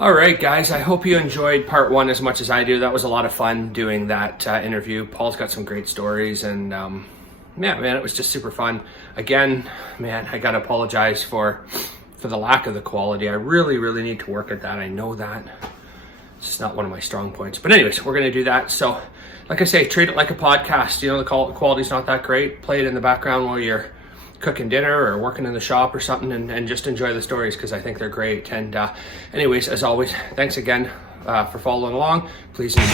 All right, guys, I hope you enjoyed part one as much as I do. That was a lot of fun doing that interview. Paul's got some great stories, and yeah, man, it was just super fun. Again, man, I got to apologize for the lack of the quality. I really need to work at that. I know that. It's just not one of my strong points. But anyways, we're going to do that. So, like I say, treat it like a podcast. You know, the quality's not that great. Play it in the background while you're cooking dinner or working in the shop or something, and just enjoy the stories because I think they're great. And anyways, as always, thanks again for following along. Please enjoy.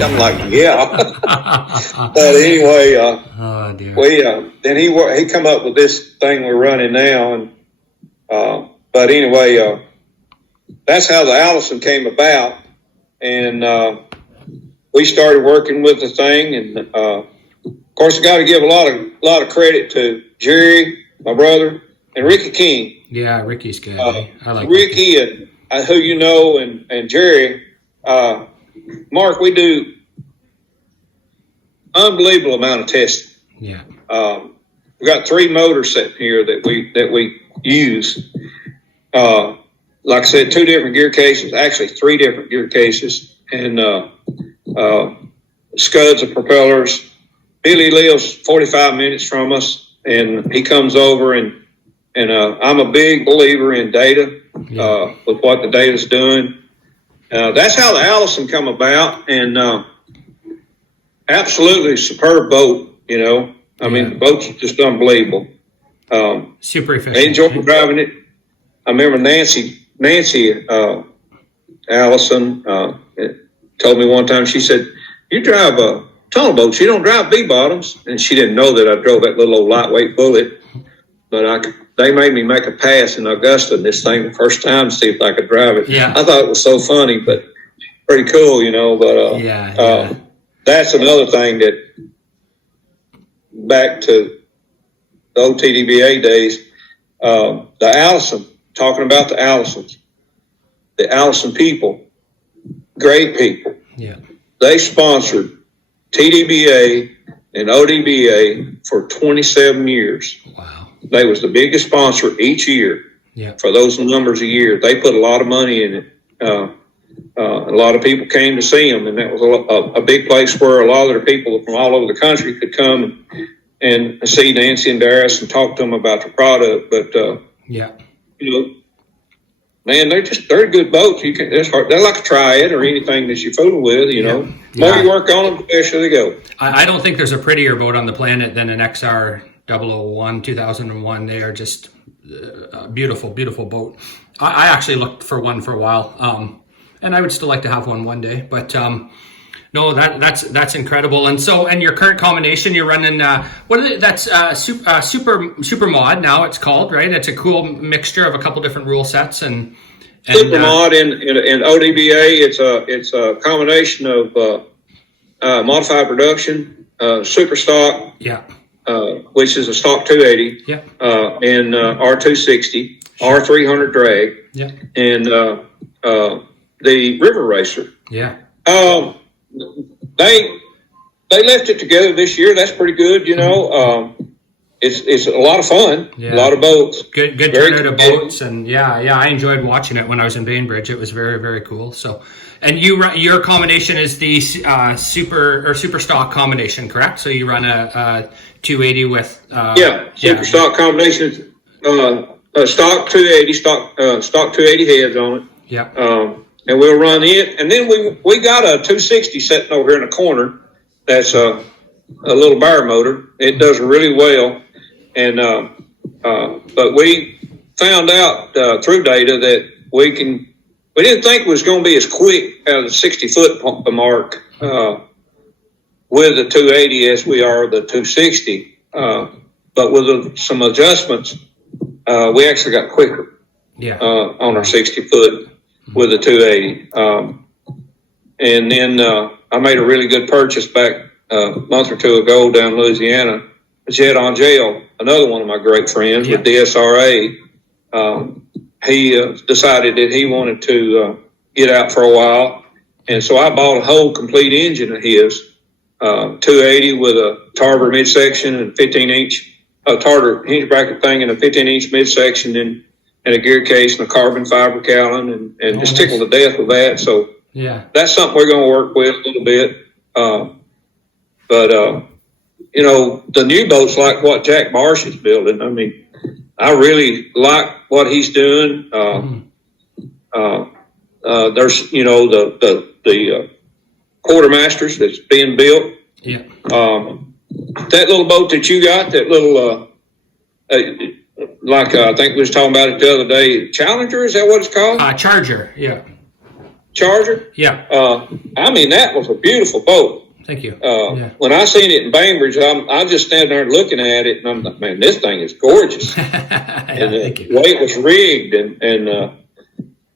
I'm like, yeah. But anyway, oh dear. Then he come up with this thing we're running now, and but anyway, that's how the Allison came about, and we started working with the thing, and of course, I got to give a lot of credit to Jerry, my brother, and Ricky King. Yeah, Ricky's good. I like Ricky and who you know, and Jerry. Mark, we do unbelievable amount of testing. Yeah. We've got 3 motors sitting here that we use. Like I said, 2 different gear cases, actually 3 different gear cases, and scuds of propellers. Billy lives 45 minutes from us, and he comes over, and I'm a big believer in data, with what the data's doing. That's how the Allison come about, and absolutely superb boat. You know, I mean, the boat's just unbelievable. Super efficient. I enjoy driving it. I remember Nancy Allison told me one time. She said, "You drive tunnel boats. You don't drive B bottoms." And she didn't know that I drove that little old lightweight Bullet, but they made me make a pass in Augusta in this thing the first time to see if I could drive it. Yeah. I thought it was so funny, but pretty cool, you know. But that's another thing that, back to the old TDBA days, the Allison, talking about the Allisons, the Allison people, great people. Yeah. They sponsored TDBA and ODBA for 27 years. Wow. They was the biggest sponsor each year. Yeah. For those numbers a year. They put a lot of money in it. A lot of people came to see them, and that was a big place where a lot of the people from all over the country could come and see Nancy and Darius and talk to them about the product. But you know, man, they're good boats. They're like a Triad or anything that you're fooling with. You know, the more you work on them, the faster they go. I don't think there's a prettier boat on the planet than an XR 001 2001. They are just a beautiful boat. I actually looked for one for a while, and I would still like to have one day. But no, that's incredible. And your current combination, you're running what is it? That's super mod now. It's called, right? It's a cool mixture of a couple different rule sets and super mod and ODBA. It's a combination of modified production, super stock. Yeah. Which is a stock 280, and R260, R300 drag, and the River Racer. Yeah. They left it together this year. That's pretty good, you know. It's a lot of fun. A lot of boats. Good turnout of boats, and I enjoyed watching it when I was in Bainbridge. It was very cool. So, and your combination is the super stock combination, correct? So you run a 280 with super stock combination, stock 280, stock 280 heads on it. Yeah. And we'll run it, and then we got a 260 sitting over here in the corner. That's a little bar motor. It does really well, and but we found out through data that we didn't think it was going to be as quick at the 60-foot mark with the 280 as we are the 260. But with some adjustments, we actually got quicker on our 60-foot with the 280. And then I made a really good purchase back a month or two ago down in Louisiana. Jed on Jail, another one of my great friends with DSRA. He decided that he wanted to get out for a while. And so I bought a whole complete engine of his 280 with a Tarver midsection and 15-inch Tartar hinge bracket thing and a 15-inch midsection and a gear case and a carbon fiber cowling and just tickled to death with that. So yeah, that's something we're going to work with a little bit. But you know, the new boats like what Jack Marsh is building. I mean, I really like what he's doing. There's, you know, the quartermasters that's being built. Yeah. That little boat that you got, that little, I think we was talking about it the other day, Challenger, is that what it's called? Charger, yeah. Charger? Yeah. I mean, that was a beautiful boat. Thank you. When I seen it in Bainbridge, I just stand there looking at it, and I'm like, man, this thing is gorgeous. And the way it was rigged, and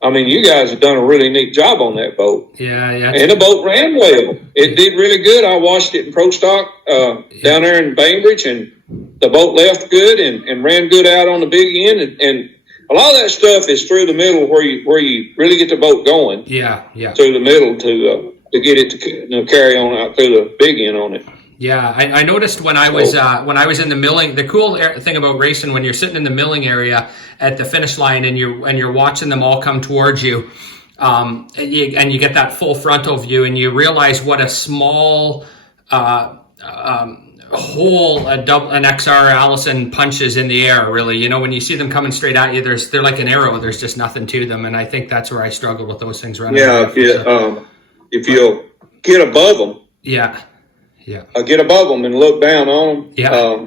I mean, you guys have done a really neat job on that boat. Yeah. And the boat ran well. It did really good. I watched it in Pro Stock down there in Bainbridge, and the boat left good and ran good out on the big end. And a lot of that stuff is through the middle where you really get the boat going. Yeah. Through the middle to get it to carry on out through the big end on it. Yeah, I noticed when I was in the milling. The cool thing about racing, when you're sitting in the milling area at the finish line and you're watching them all come towards you, and you get that full frontal view, and you realize what a small hole an XR Allison punches in the air. Really, you know, when you see them coming straight at you, they're like an arrow. There's just nothing to them, and I think that's where I struggled with those things running. Yeah, if you'll get above them. Yeah. Get above them and look down on them. Yeah.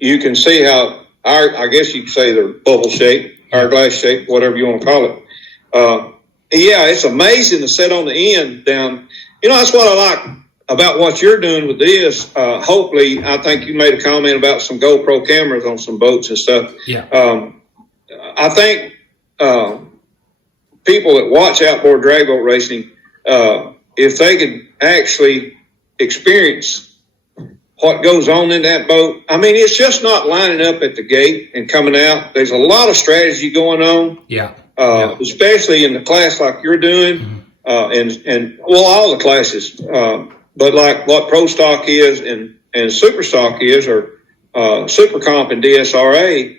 You can see how I guess you could say they're bubble shape, hourglass shape, whatever you want to call it. Yeah, it's amazing to sit on the end down. You know, that's what I like about what you're doing with this. Hopefully, I think you made a comment about some GoPro cameras on some boats and stuff. Yeah. I think people that watch outboard drag boat racing, if they could actually experience what goes on in that boat. I mean, it's just not lining up at the gate and coming out. There's a lot of strategy going on. Yeah. Especially in the class like you're doing, and well, all the classes. But like what Pro Stock is and Super Stock is, or Super Comp and DSRA,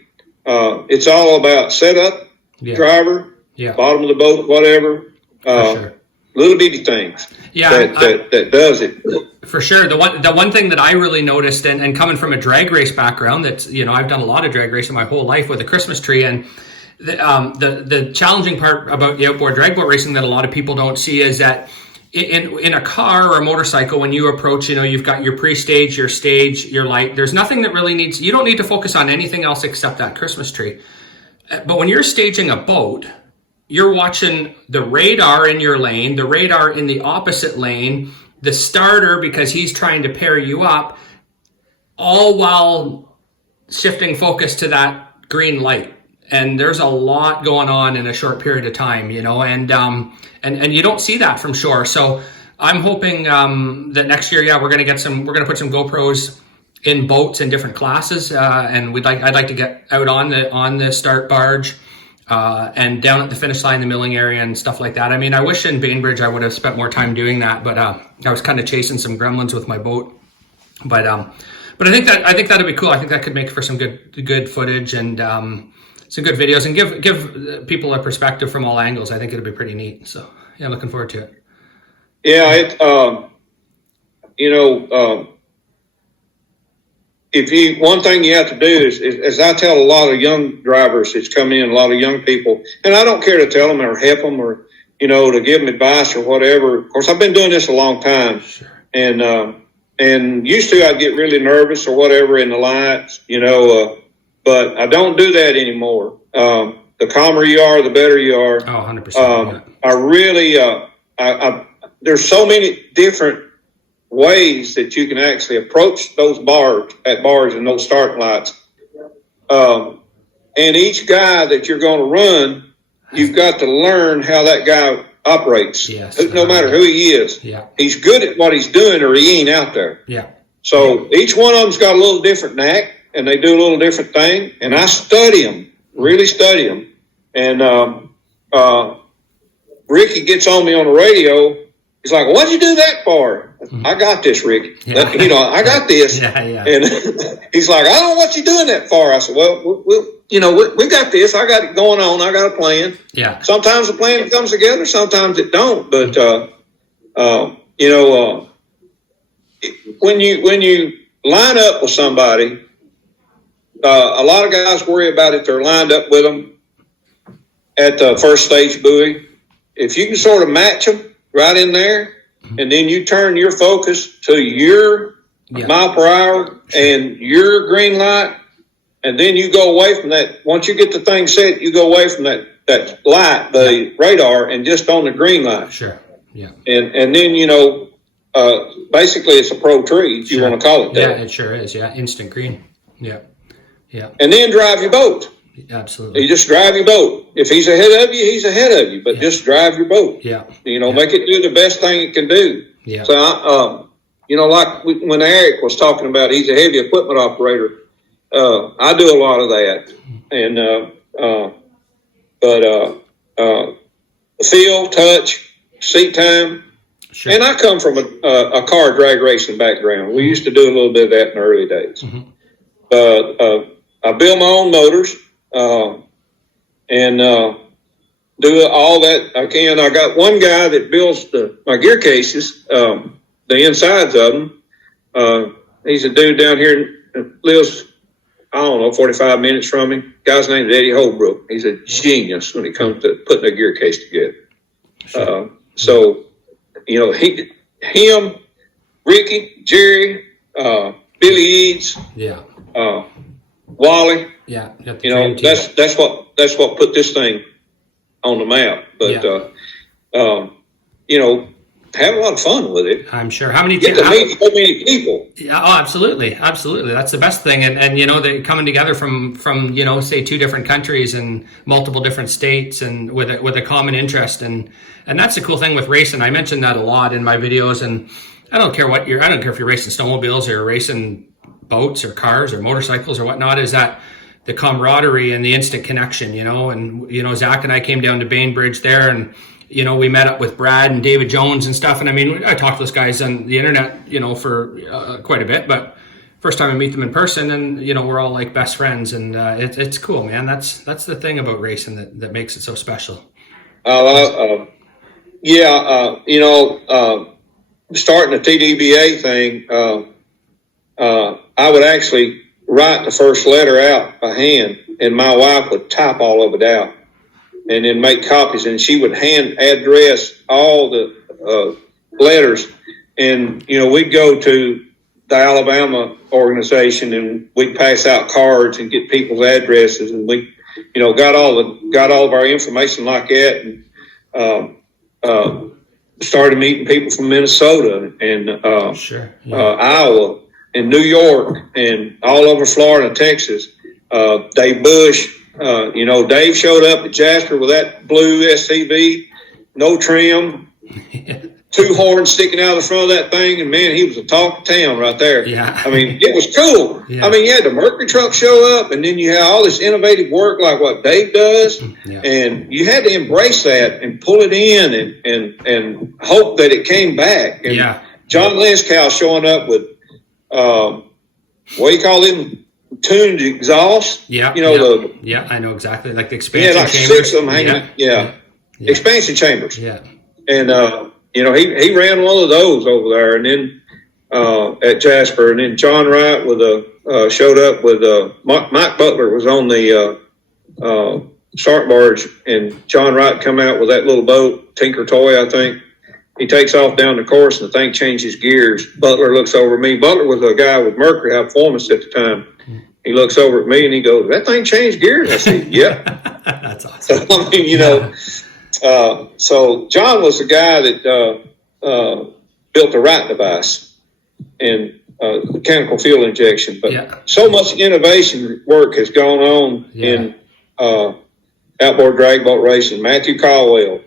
it's all about setup, driver, bottom of the boat, whatever. Sure. Little bitty things. That does it. For sure. The one thing that I really noticed, and coming from a drag race background, that's, you know, I've done a lot of drag racing my whole life with a Christmas tree, and the challenging part about the outboard drag boat racing that a lot of people don't see is that in a car or a motorcycle, when you approach, you know, you've got your pre-stage, your stage, your light. There's nothing that really you don't need to focus on anything else except that Christmas tree. But when you're staging a boat, you're watching the radar in your lane, the radar in the opposite lane, the starter because he's trying to pair you up, all while shifting focus to that green light. And there's a lot going on in a short period of time, you know, and you don't see that from shore. So I'm hoping that next year, we're going to put some GoPros in boats in different classes, and I'd like to get out on the start barge. And down at the finish line, the milling area and stuff like that. I mean, I wish in Bainbridge I would have spent more time doing that, but I was kind of chasing some gremlins with my boat. But I think that'd be cool. I think that could make for some good footage and some good videos, and give people a perspective from all angles. I think it'd be pretty neat. So yeah, looking forward to it. Yeah, one thing you have to do is, as I tell a lot of young drivers that's come in, a lot of young people, and I don't care to tell them or help them or, you know, to give them advice or whatever. Of course, I've been doing this a long time. Sure. And used to I'd get really nervous or whatever in the lights, you know, but I don't do that anymore. The calmer you are, the better you are. Oh, 100%. I really, there's so many different ways that you can actually approach those bars and those start lights. And each guy that you're going to run, you've got to learn how that guy operates. Yes, no matter who he is. Yeah. He's good at what he's doing or he ain't out there. Yeah. So each one of them's got a little different knack and they do a little different thing. And I study them, really study them. And Ricky gets on me on the radio. He's like, what'd you do that for? I got this, Rick. Yeah. I got this. Yeah, yeah. And he's like, I don't know what you're doing that for. I said, well, we got this. I got it going on. I got a plan. Yeah. Sometimes the plan comes together. Sometimes it don't. But, when you line up with somebody, a lot of guys worry about if they're lined up with them at the first stage buoy. If you can sort of match them right in there, and then you turn your focus to your mile per hour and your green light, and then you go away from that. Once you get the thing set, you go away from that light, the radar, and just on the green light. Sure. Yeah. And then, basically it's a pro tree, if you want to call it that. Yeah, it sure is. Yeah, instant green. Yeah. Yeah. And then drive your boat. Absolutely. You just drive your boat. If he's ahead of you, he's ahead of you. But just drive your boat. Yeah. Make it do the best thing it can do. Yeah. So, like when Eric was talking about he's a heavy equipment operator, I do a lot of that. And feel, touch, seat time. Sure. And I come from a car drag racing background. We used to do a little bit of that in the early days. Mm-hmm. I build my own motors. And do all that I can. I got one guy that builds my gear cases, the insides of them. He's a dude down here lives, 45 minutes from me. Guy's name is Eddie Holbrook. He's a genius when it comes to putting a gear case together. Sure. Him, Ricky, Jerry, Billy Eads, Wally. Yeah, that's what put this thing on the map. But had a lot of fun with it. I'm sure. How many? Get to meet so many people. Yeah, absolutely. That's the best thing. And they're coming together from say 2 different countries and multiple different states, and with a common interest. And that's the cool thing with racing. I mentioned that a lot in my videos. And I don't care if you're racing snowmobiles or racing boats or cars or motorcycles or whatnot. Is that the camaraderie and the instant connection, and, Zach and I came down to Bainbridge there, and, we met up with Brad and David Jones and stuff. And I mean, I talked to those guys on the internet, for quite a bit, but first time I meet them in person, and, we're all like best friends, and it's cool, man. That's the thing about racing that makes it so special. Starting the TDBA thing, I would actually write the first letter out by hand, and my wife would type all of it out and then make copies, and she would hand address all the letters. And, we'd go to the Alabama organization, and we'd pass out cards and get people's addresses, and we, got all of our information like that, and started meeting people from Minnesota and Iowa and New York and all over Florida and Texas. Dave Bush, Dave showed up at Jasper with that blue SCV, no trim, 2 horns sticking out of the front of that thing, and man, he was a talk of town right there. Yeah. I mean, it was cool. Yeah. I mean, you had the Mercury truck show up, and then you had all this innovative work like what Dave does, and you had to embrace that and pull it in and hope that it came back. And John Lenskow showing up with what do you call them? Tuned exhaust. I know exactly, like the expansion chambers. 6 of them hanging. Expansion chambers. Yeah. And he ran one of those over there, and then at Jasper, and then John Wright showed up with Mike Butler was on the start barge, and John Wright come out with that little boat, Tinker Toy, I think. He takes off down the course, and the thing changes gears. Butler looks over at me. Butler was a guy with Mercury out performance at the time. He looks over at me and he goes, "That thing changed gears?" I said, "Yeah." That's awesome. So, I mean, so John was the guy that built the Wright device and mechanical fuel injection. But so much innovation work has gone on in outboard drag boat racing. Matthew Caldwell.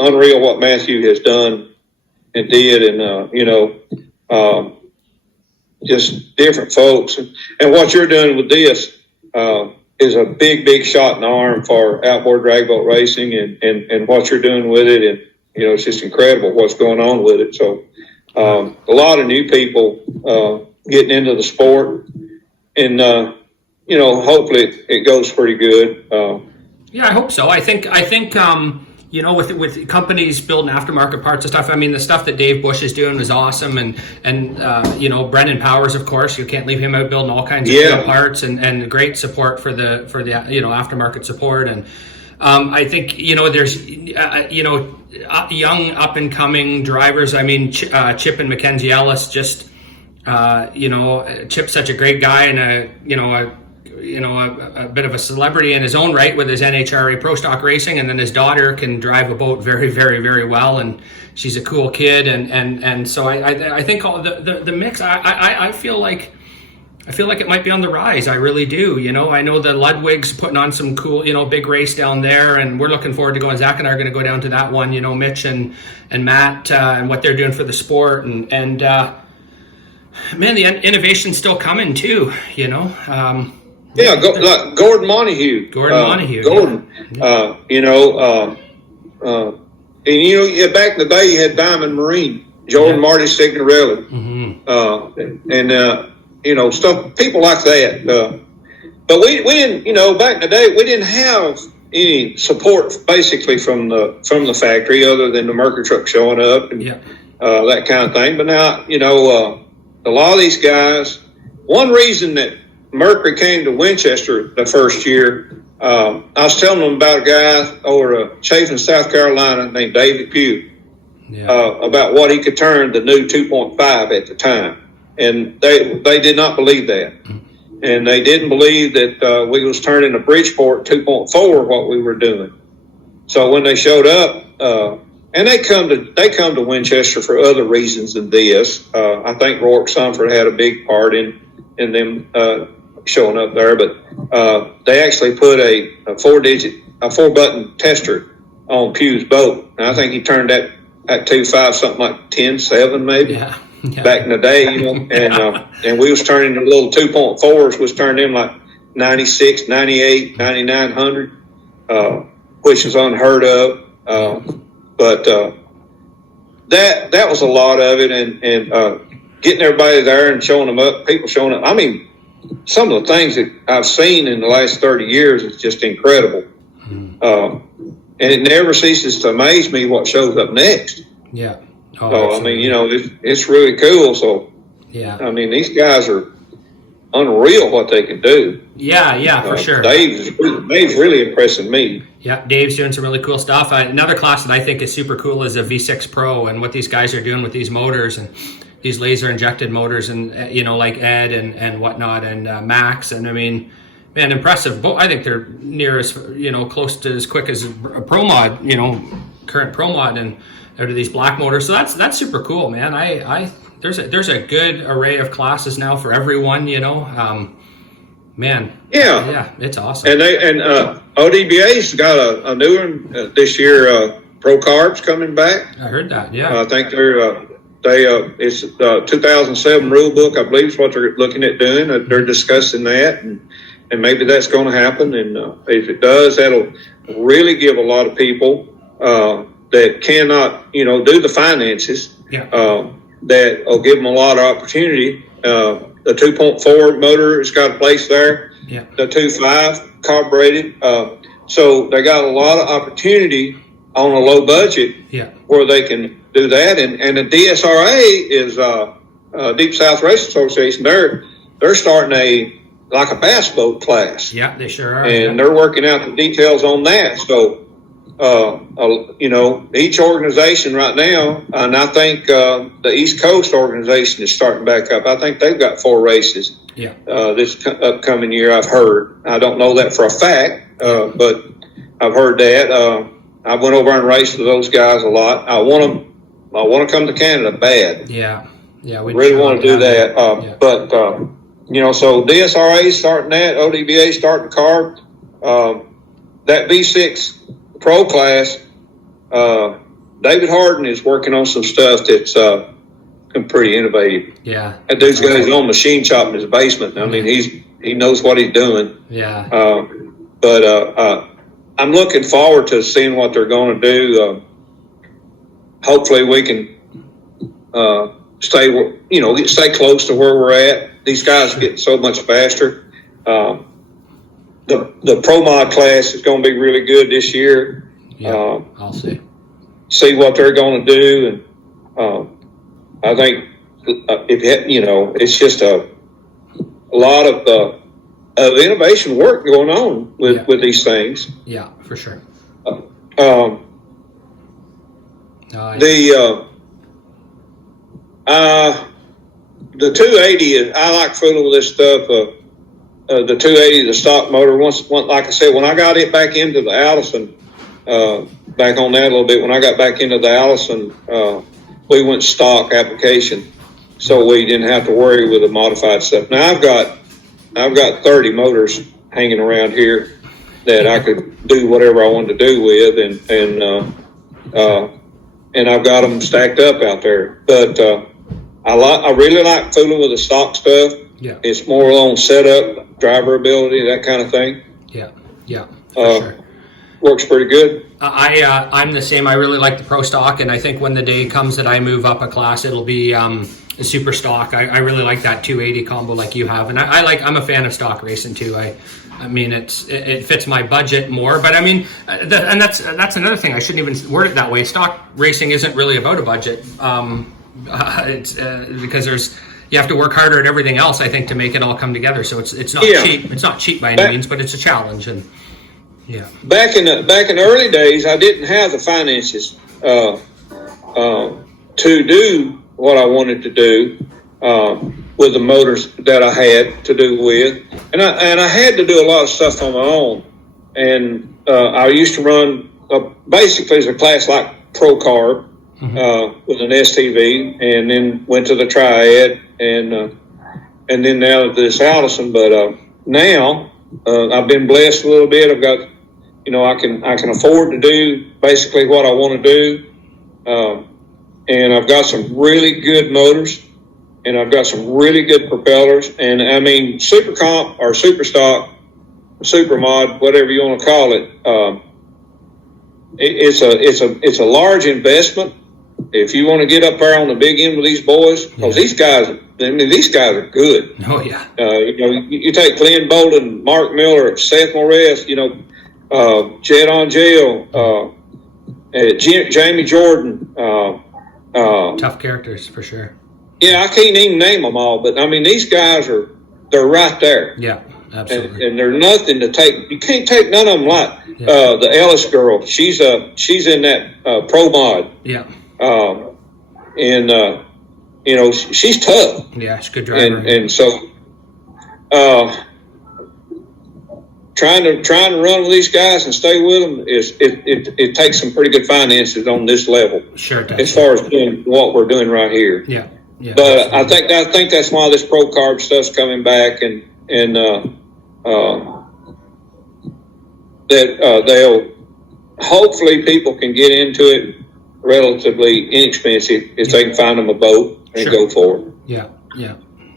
Unreal what Matthew has done and did, and just different folks, and what you're doing with this is a big shot in the arm for outboard drag boat racing, and what you're doing with it, and it's just incredible what's going on with it. So A lot of new people getting into the sport, and hopefully it goes pretty good. Yeah, I hope so. I think with companies building aftermarket parts and stuff. I mean, the stuff that Dave Bush is doing is awesome, and Brendan Powers, of course, you can't leave him out building all kinds of cool parts, and great support for the aftermarket support. And I think there's young up and coming drivers. I mean, Chip and Mackenzie Ellis just Chip's such a great guy and a bit of a celebrity in his own right with his NHRA Pro Stock Racing, and then his daughter can drive a boat very, very, very well, and she's a cool kid, and so I think all the mix. I feel like it might be on the rise. I really do. I know the Ludwig's putting on some cool, big race down there, and we're looking forward to going. Zach and I are going to go down to that one. Mitch and Matt and what they're doing for the sport, and man, the innovation's still coming too. Like Gordon Montague. Gordon. Yeah. And back in the day, you had Diamond Marine, Jordan Marty Signorelli, and stuff, people like that. But we didn't, back in the day, we didn't have any support basically from the factory other than the Mercury truck showing up and that kind of thing. But now, a lot of these guys, one reason that Mercury came to Winchester the first year, I was telling them about a guy over Chafin, South Carolina named David Pugh, about what he could turn the new 2.5 at the time. And they did not believe that. And they didn't believe that we was turning a Bridgeport 2.4 what we were doing. So when they showed up, and they come to Winchester for other reasons than this. I think Rourke Sumford had a big part in them showing up there, but they actually put a 4-button tester on Pugh's boat. And I think he turned that at 2.5 something like 10.7 maybe. Back in the day, and we was turning the little 2.4s, was turning them like 96, 98, 9900, which is unheard of. But that was a lot of it, and getting everybody there and showing them up, people showing up. I mean, some of the things that I've seen in the last 30 years is just incredible. And it never ceases to amaze me what shows up next. Yeah. Oh, so, I mean, it's really cool. So, I mean, these guys are unreal what they can do. Yeah, for sure. Dave's really impressing me. Yeah, Dave's doing some really cool stuff. Another class that I think is super cool is a V6 Pro, and what these guys are doing with these motors and these laser injected motors, and like Ed and whatnot, and Max. And I mean, man, impressive. I think they're near as close to as quick as a Pro Mod, current Pro Mod, and out of these black motors. So that's super cool, man. There's a good array of classes now for everyone, man. Yeah, it's awesome. And ODBA's got a new one this year. Pro Carb's coming back. I heard that. Yeah, I think it's 2007 rule book, I believe, is what they're looking at doing. They're discussing that, and maybe that's going to happen. And if it does, that'll really give a lot of people that cannot, do the finances. That will give them a lot of opportunity. The 2.4 motor has got a place there. Yeah. The 2.5 carbureted. So they got a lot of opportunity on a low budget where they can do that. And the DSRA is Deep South Racing Association. They're starting a bass boat class. Yeah, they sure are. And they're working out the details on that. So each organization right now, and I think the East Coast organization is starting back up. I think they've got 4 races this upcoming year, I've heard. I don't know that for a fact, but I've heard that. I went over and raced with those guys a lot. I want to come to Canada bad. Yeah, we really want to do that. But so DSRA is starting that, ODBA starting carb. That V6 Pro class, David Harden is working on some stuff that's pretty innovative. Yeah, that dude's got his own machine shop in his basement. I mean, he knows what he's doing. Yeah. But I'm looking forward to seeing what they're going to do. Hopefully, we can stay close to where we're at. These guys are getting so much faster. The Pro Mod class is going to be really good this year. Yeah, I'll see what they're going to do, and I think it's just a lot of innovation work going on with these things. Yeah, for sure. The 280, I like fooling with this stuff. The 280, the stock motor. Once, like I said, when I got it back into the Allison, back on that a little bit. When I got back into the Allison, we went stock application, so we didn't have to worry with the modified stuff. Now I've got 30 motors hanging around here that I could do whatever I wanted to do with, and I've got them stacked up out there. But I really like fooling with the stock stuff. Yeah, it's more on setup, driver ability, that kind of thing. Yeah, for sure. Works pretty good. I'm the same. I really like the pro stock, and I think when the day comes that I move up a class, it'll be a super stock. I really like that 280 combo like you have, and I'm a fan of stock racing too. I mean, it fits my budget more, but I mean, and that's another thing. I shouldn't even word it that way. Stock racing isn't really about a budget. It's because you have to work harder at everything else, I think, to make it all come together. So it's not cheap. It's not cheap by any means, but it's a challenge. And yeah, back in the early days, I didn't have the finances to do what I wanted to do with the motors that I had to do with, and I had to do a lot of stuff on my own. And I used to run basically as a class like Pro Carb. With an STV, and then went to the Triad, and then now this Allison. But now I've been blessed a little bit. I've got, I can afford to do basically what I want to do, and I've got some really good motors, and I've got some really good propellers, and I mean super comp or super stock, super mod, whatever you want to call it. It's a large investment. If you want to get up there on the big end with these boys, because these guys are good. Oh yeah. You take Glenn Bolden, Mark Miller, Seth Morris, Jed Angel, Jamie Jordan. Tough characters for sure. Yeah, I can't even name them all, but I mean these guys they're right there. Yeah, absolutely. And there's nothing to take. You can't take none of them like the Ellis girl. She's in that Pro Mod. Yeah. She's tough. Yeah, she's a good driver. And so, trying to run with these guys and stay with them it takes some pretty good finances on this level. Sure does. As far as doing what we're doing right here. Yeah. But absolutely. I think that's why this Pro Carb stuff's coming back, and that they'll hopefully people can get into it relatively inexpensive if they can find them a boat and go for it. Yeah.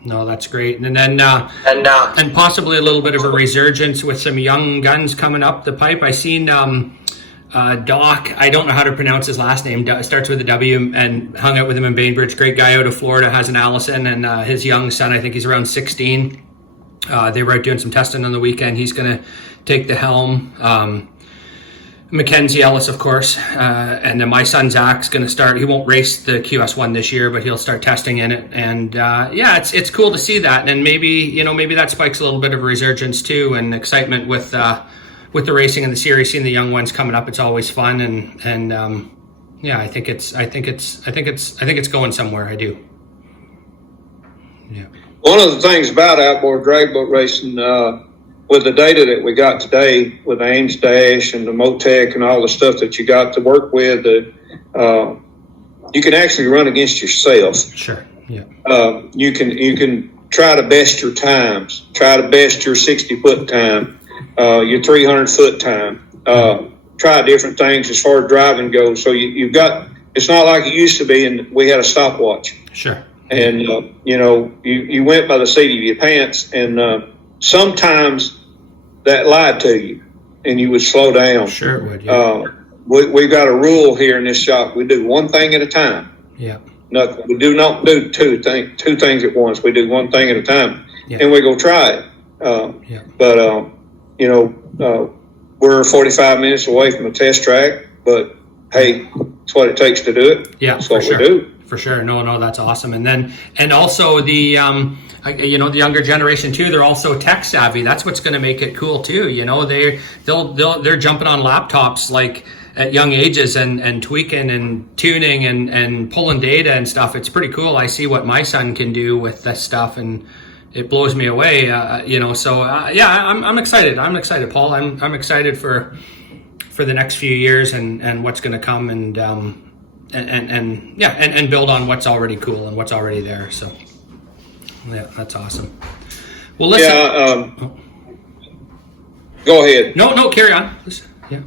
No, that's great. And then and possibly a little bit of a resurgence with some young guns coming up the pipe. I seen Doc, I don't know how to pronounce his last name, starts with a W, and hung out with him in Bainbridge. Great guy out of Florida, has an Allison, and his young son, I think he's around 16. They were out doing some testing on the weekend. He's going to take the helm. Mackenzie Ellis, of course, and then my son Zach's going to start. He won't race the QS1 this year, but he'll start testing in it. And it's cool to see that. And maybe that spikes a little bit of a resurgence too, and excitement with the racing and the series. Seeing the young ones coming up, it's always fun. And I think it's going somewhere. I do. Yeah. One of the things about outboard drag boat racing, with the data that we got today with the Ames Dash and the Motec and all the stuff that you got to work with, you can actually run against yourself. Sure. Yeah. You can try to best your times, try to best your 60-foot time, your 300-foot time. Try different things as far as driving goes. So you've got. It's not like it used to be, and we had a stopwatch. Sure. And you went by the seat of your pants, and sometimes that lied to you, and you would slow down. Sure it would, yeah. We've got a rule here in this shop. We do one thing at a time. Yeah. nothing. We do not do two things at once. We do one thing at a time, and we go try it. But we're 45 minutes away from a test track. But hey, it's what it takes to do it. Yeah, that's what sure. we do. For sure. No, that's awesome. And also the the younger generation too, they're also tech savvy. That's what's going to make it cool too. They're jumping on laptops like at young ages and tweaking and tuning and pulling data and stuff. It's pretty cool. I see what my son can do with this stuff, and it blows me away. I'm excited. I'm excited, Paul. I'm excited for the next few years and what's going to come and build on what's already cool and what's already there. So yeah, that's awesome. Well, listen. Go ahead. No, carry on. Yeah.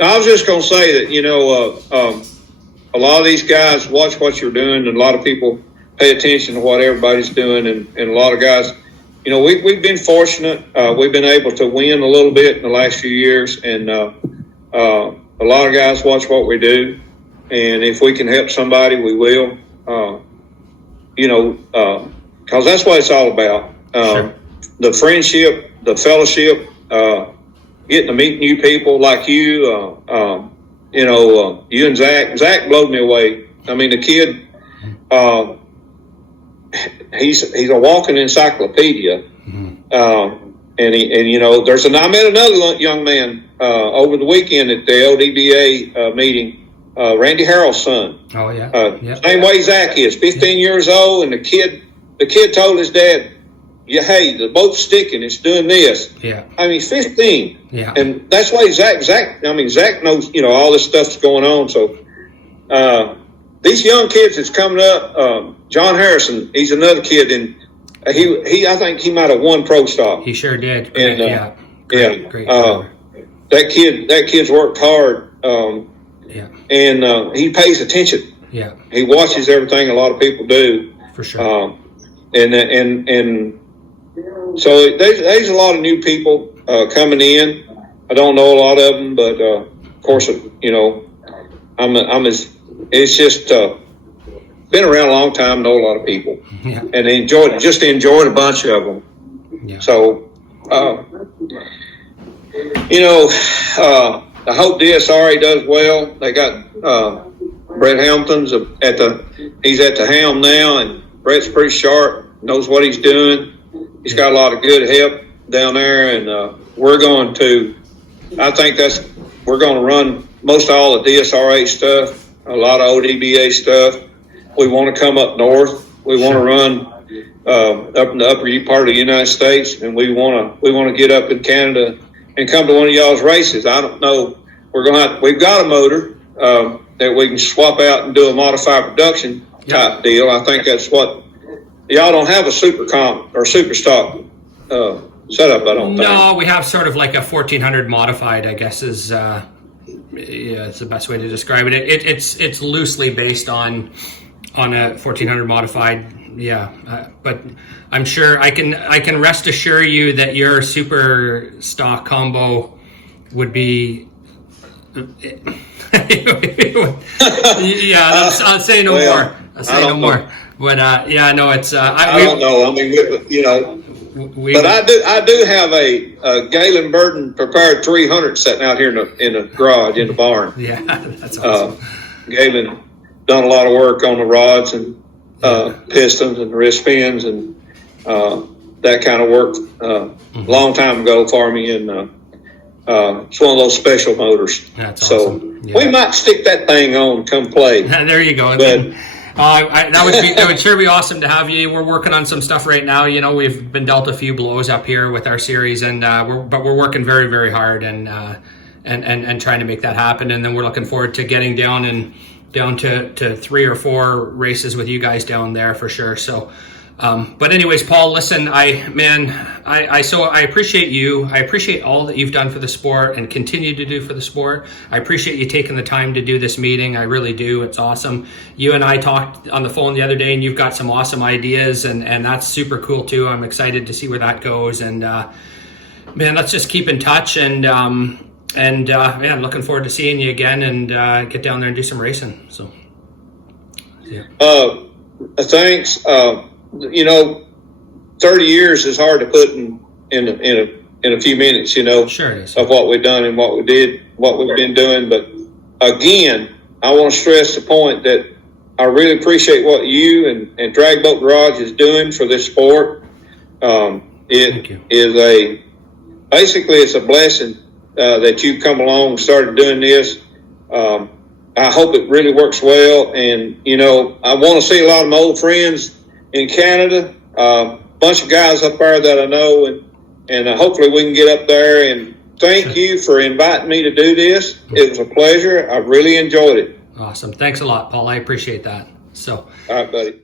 I was just going to say that, a lot of these guys watch what you're doing, and a lot of people pay attention to what everybody's doing, and a lot of guys, we've been fortunate. We've been able to win a little bit in the last few years, and a lot of guys watch what we do, and if we can help somebody, we will, because that's what it's all about. Sure. The friendship, the fellowship, getting to meet new people like you, you and Zach. Zach blew me away. I mean, the kid, he's a walking encyclopedia. There's I met another young man over the weekend at the LDBA meeting, Randy Harrell's son. Oh yeah. Same way Zach is, 15 years old, and the kid told his dad, "Yeah, hey, the boat's sticking. It's doing this." Yeah. I mean, 15. Yeah. And that's why Zach knows, all this stuff's going on. So, these young kids that's coming up, John Harrison, he's another kid, and I think he might have won Pro Stock. He sure did. And, Great. That kid's worked hard. And he pays attention. Yeah. He watches everything a lot of people do. For sure. And so there's a lot of new people coming in. I don't know a lot of them, but of course, it's just been around a long time, know a lot of people, and enjoyed a bunch of them. Yeah. So, I hope DSRA does well. They got Brett Hamilton's he's at the helm now, and Brett's pretty sharp, knows what he's doing. He's got a lot of good help down there, and we're going to run most all the DSRA stuff, a lot of ODBA stuff. We want to come up north. We want to run up in the upper part of the United States, and we want to get up in Canada and come to one of y'all's races. I don't know. We've got a motor that we can swap out and do a modified production type deal. I think that's what y'all don't have, a super comp or super stock setup. I don't think. No, we have sort of like a 1400 modified, I guess is it's the best way to describe it. It's loosely based on a 1400 modified. But I'm sure I can rest assure you that your super stock combo would be. I'll say no more. I'll say no more. But it's. I don't know. I mean, but I do have a Galen Burton prepared 300 sitting out here in the garage in the barn. Yeah, that's awesome. Galen done a lot of work on the rods and pistons and wrist pins and that kind of work a long time ago for me, and it's one of those special motors. That's awesome. So we might stick that thing on, come play. There you go. But, that would sure be awesome to have you. We're working on some stuff right now. We've been dealt a few blows up here with our series, and we're working very, very hard and trying to make that happen. And then we're looking forward to getting down to 3 or 4 races with you guys down there for sure. So, but anyways, Paul, listen, I appreciate you. I appreciate all that you've done for the sport and continue to do for the sport. I appreciate you taking the time to do this meeting. I really do. It's awesome. You and I talked on the phone the other day, and you've got some awesome ideas, and that's super cool too. I'm excited to see where that goes. And man, let's just keep in touch. And I'm looking forward to seeing you again and get down there and do some racing. So Thanks. 30 years is hard to put in a few minutes, Sure it is. of what we've done and what we've been doing. But again, I want to stress the point that I really appreciate what you and Drag Boat Garage is doing for this sport. It's a blessing that you've come along and started doing this. I hope it really works well. And, I want to see a lot of my old friends in Canada, bunch of guys up there that I know, and hopefully we can get up there. And thank you for inviting me to do this. It was a pleasure. I really enjoyed it. Awesome. Thanks a lot, Paul. I appreciate that. So, all right, buddy.